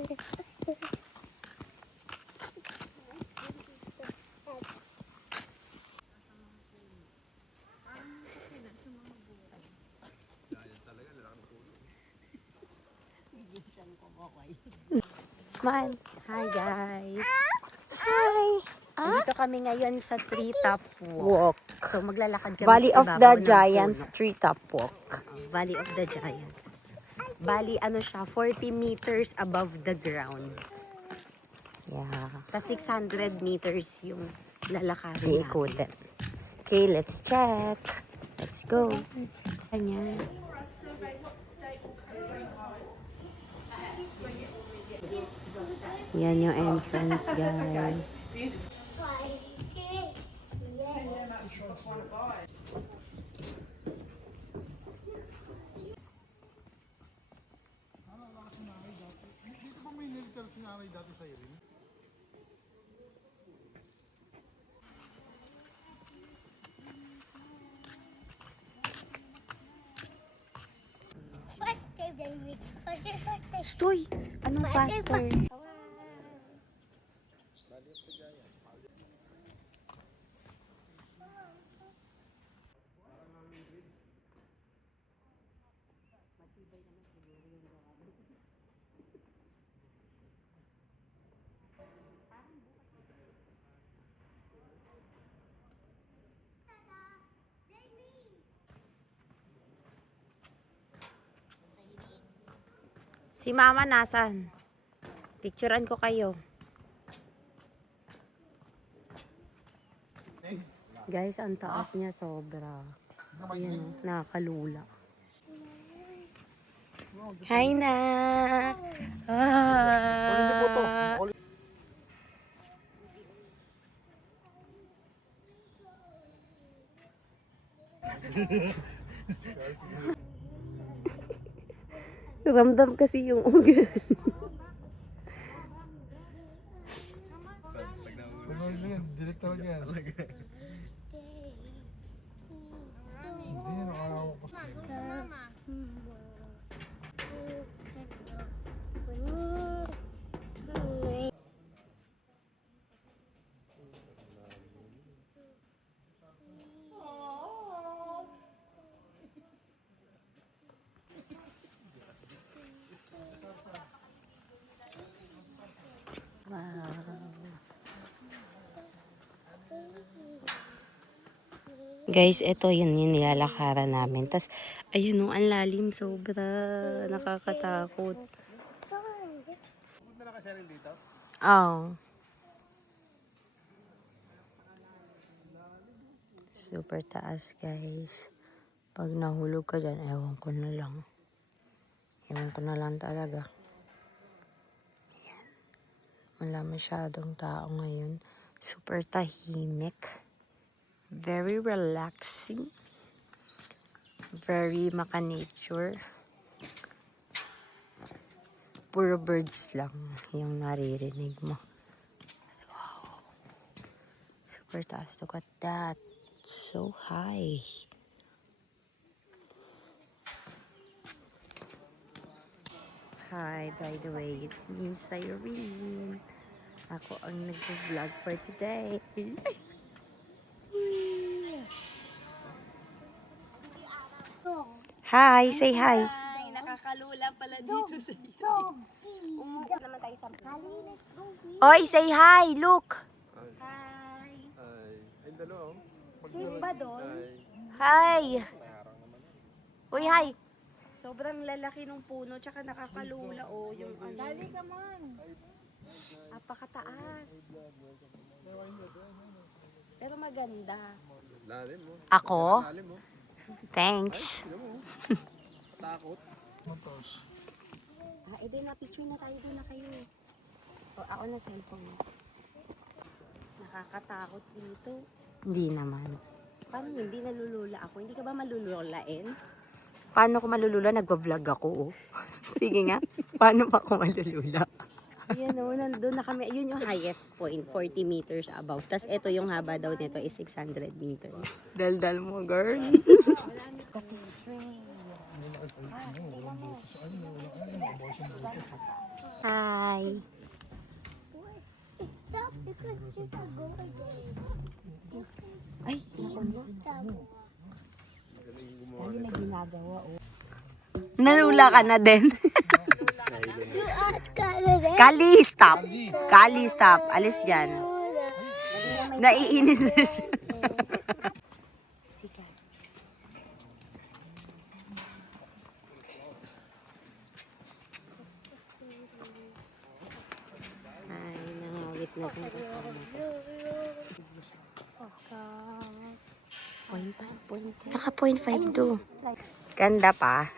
Smile. Hi guys. Hi. Dito kami ngayon sa Treetop Walk. So maglalakad kami Valley sa of ibabaw the ng Giants, puno. Treetop Walk. Valley of the Giants. Bali, ano siya, 40 meters above the ground. Yeah. Sa 600 meters yung lalakarin namin. Iikutin. Okay, let's check. Let's go. Kanya. Yan yung entrance, guys. Dito ba may nilitar sinanay dati sa Irene? Stoy! Anong faster? Si Mama nasan? Picturean ko kayo. Guys, ang taas niya sobra. Ayan o, nakakalula. Hi na! Ramdam kasi yung ugat. Panood mo yan, direct talaga yan. Hindi, nakakawa ko sa Guys, ito yun yung nilalakaran namin. Tapos, ayun o, ang lalim sobra. Nakakatakot. Oh. Super taas, guys. Pag nahulog ka dyan, ewan ko na lang. Ewan ko na lang talaga. Ayan. Wala masyadong tao ngayon. Super tahimik. Very relaxing. Very maka-nature. Puro birds lang yung naririnig mo. Wow. Super taas. Look at that. So high. Hi, by the way, it's me, Cyrene. Ako ang nag-vlog for today. Hi, say hi. Hi, nakakalula pala dito sa iyo. Umuko naman tayo sa Oy, say hi, look. Hi. Ay, dalawa. Safe ba doon? Hi. Uy, hi. Sobrang lalaki ng puno, tsaka nakakalula o yung ano. Dali ka man. Apakataas. Pero maganda. Lalim mo. Ako? Lalim mo. Thanks. Takot. Matos. Edi na picture na tayo doon na kayo. O, ako na cellphone. Nakakatakot dito. Hindi naman. Paano hindi nalulula ako? Hindi ka ba malululain? Paano ko malulula? Nagpa-vlog ako, oh. Sige nga. Paano pa ako malulula? Yan o, nandun na kami. Yun yung highest point, 40 meters above. Tapos ito yung haba daw nito is 600 meters. Daldal mo, girl. Hi. Ay, naku mo. Ano na ginagawa, oh. Nalula ka na din. Kali, stop. Kali, stop. Alis dyan. Naiinis na siya. Sika. Ay, nangawit na itong kasama ko. Point 5. Naka 0.5 to. Ganda pa.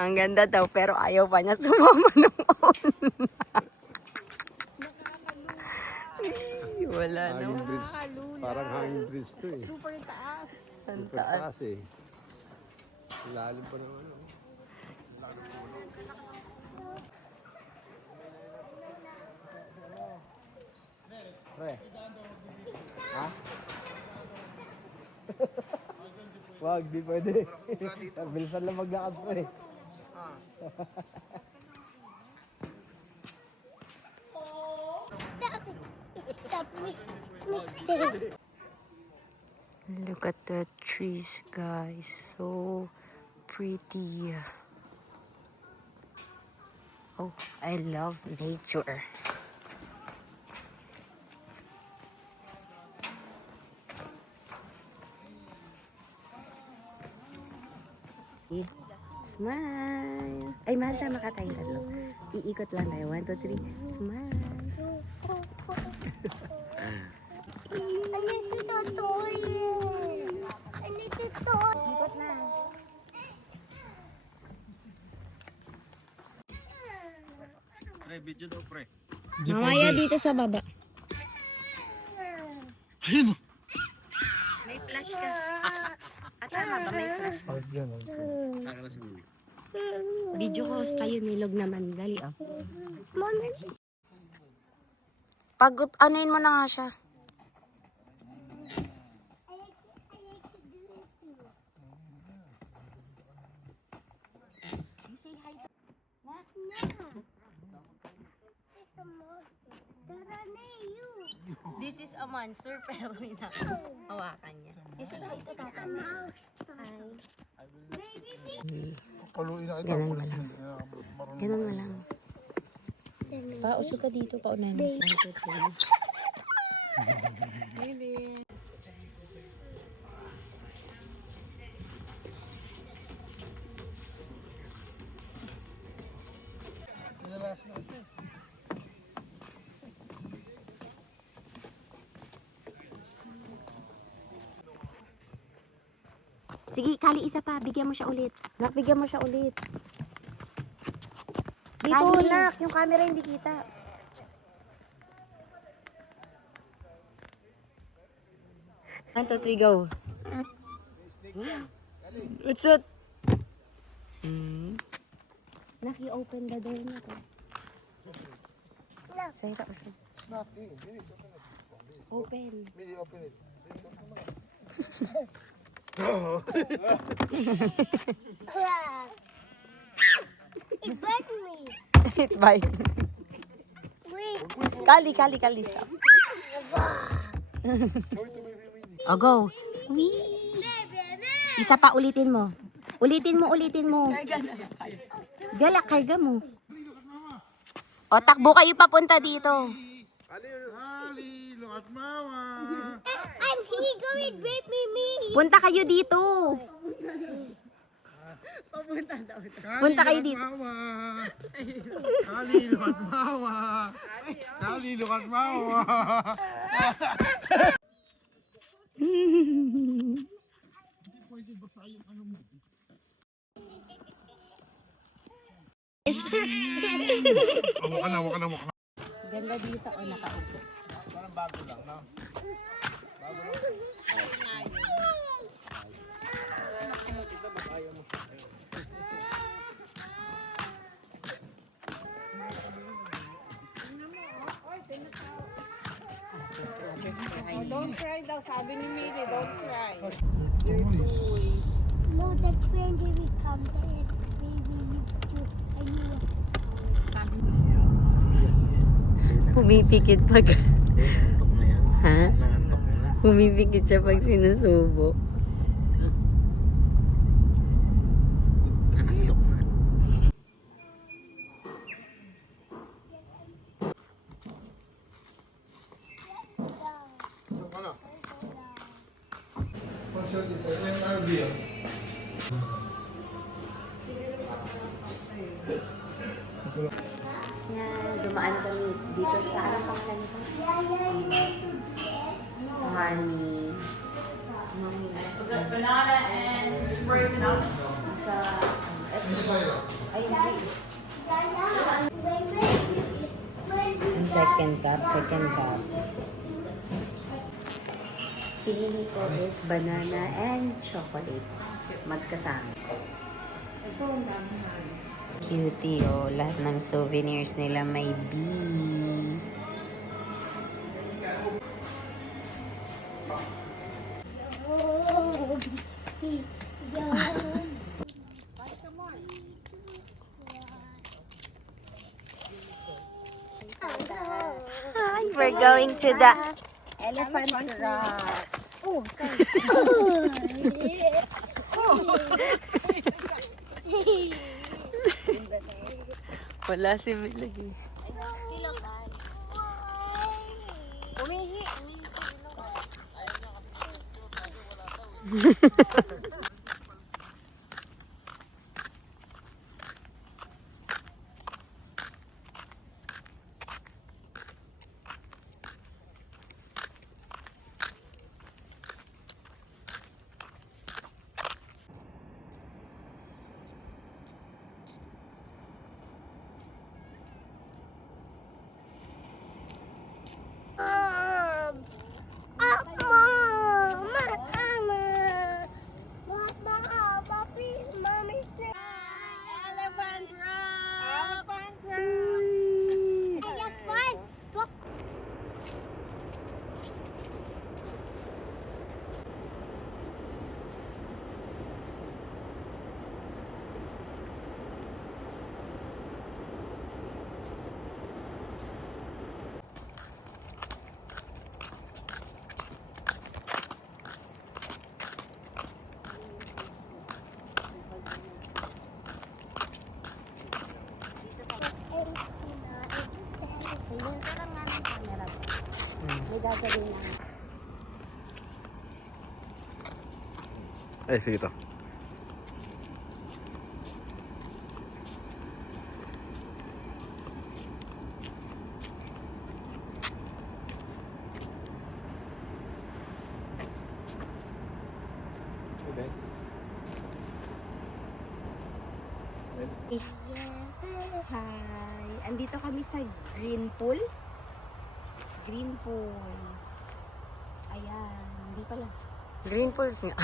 Ang ganda daw, pero ayaw pa niya sumama nung una. Wala na. Hanging bridge. Parang hanging bridge to eh. Super taas. Super taas eh. Lalim pa naman. Pre. Ha? Wag, di pwede. Bilisan lang maglakad pre. Stop, mister. Look at the trees, guys. So pretty. Oh, I love nature. Smile. Ay, mahal, sama ka tayong tatlo. Iikot lang tayo. 1, 2, 3. Smile. I need to the toilet. I need to toilet. Ikot na. Mamaya dito sa baba. May flash ka. At tama ba may flash? Video ko kayo nilog naman. Dali, oh. Pag anuin mo na nga siya. This is a monster pero na hawakan niya. Isa hi to tata. Hi. Paluin na kita. Ganun mo lang. Marunong Ganun mo lang. Pausog ka dito, paunahin mo. 1, 2, 3. Sige, Kali, isa pa. Bigyan mo siya ulit. Nak, bigyan mo siya ulit. Dito, Kali. Nak. Yung camera hindi kita. One, two, three, go. What's it? Nak, i-open the door na to. Say ka, usap. Nothing. Open. Really open it. It bit me. Bye. Wait. Kali, stop. Oh, go. Wee. Isa pa, ulitin mo. Ulitin mo. Gala, karga mo. O, takbo kayo papunta dito. Ali, look at mama. I'm he going baby me. Punta kayo dito. Punta kayo dito. Kali, look at mama. Kali, look at mama. Waka na. Ganda dito, o nakaupo. Parang bago lang, no? Don't cry daw, sabi ni Mili, don't cry. No, that's when baby comes. Baby used to. I knew. Pumipikit pag... Nangantok na yan. Ha? Nangantok na. Pumipikit siya pag sinusubo. Nangantok na. Yan, dumaan kami dito sa anong pangalan nito? Honey. Was it banana and raisin out? Sa... Ay, hindi. Ang second cup. Pinili ko is banana and chocolate. Magkasama. Cutie, oh. Lahat ng souvenirs nila may bee. Hi, we're going to the elephant rocks. Oh, sorry. Wala si Milag eh. Elephant rock. Look. May gagawin na. Eh, sige to. Hi! Andito kami sa Green Pool. Green Pool. Ayan, hindi pala. Green Pools nga.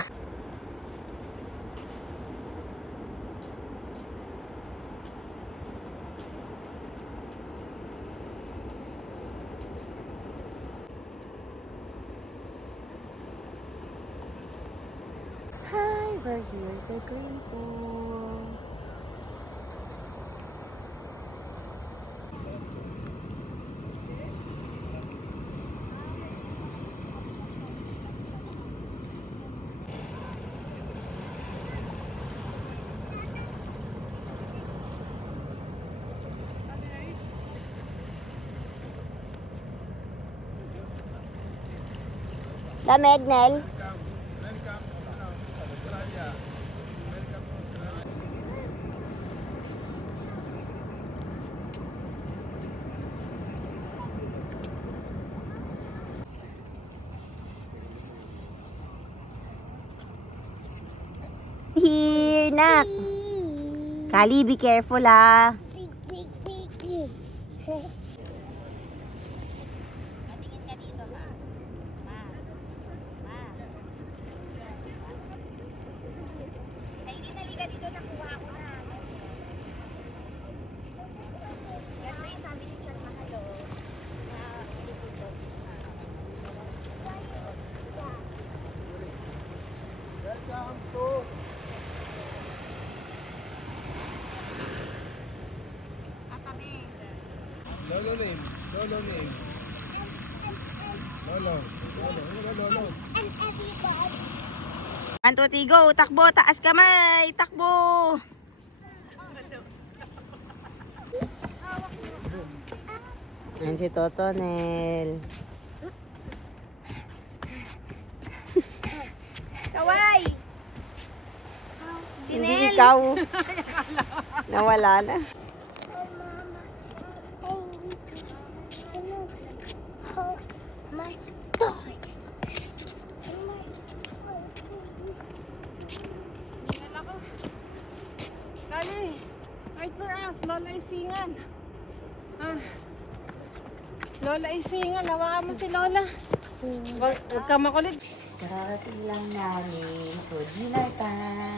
Hi, we're here sa Green Pools. Lamig, Nel. Here, nak. Kali, be careful ah. Big. name? Lolo name. Lolo. Lolo. Ano ba Lolo? And everybody. 1, 2, 3, go! Takbo! Taas kamay! Takbo! Yan si Totonel. Kaway! Hindi Sinel! ikaw. Nawala na. Oh, Mama. I need to hold my toy. Kali, wait for us. Lola Isingan. Lola Isingan, hawakan mo si Lola. Wag ka makulit. Karating lang namin. So, dinner time.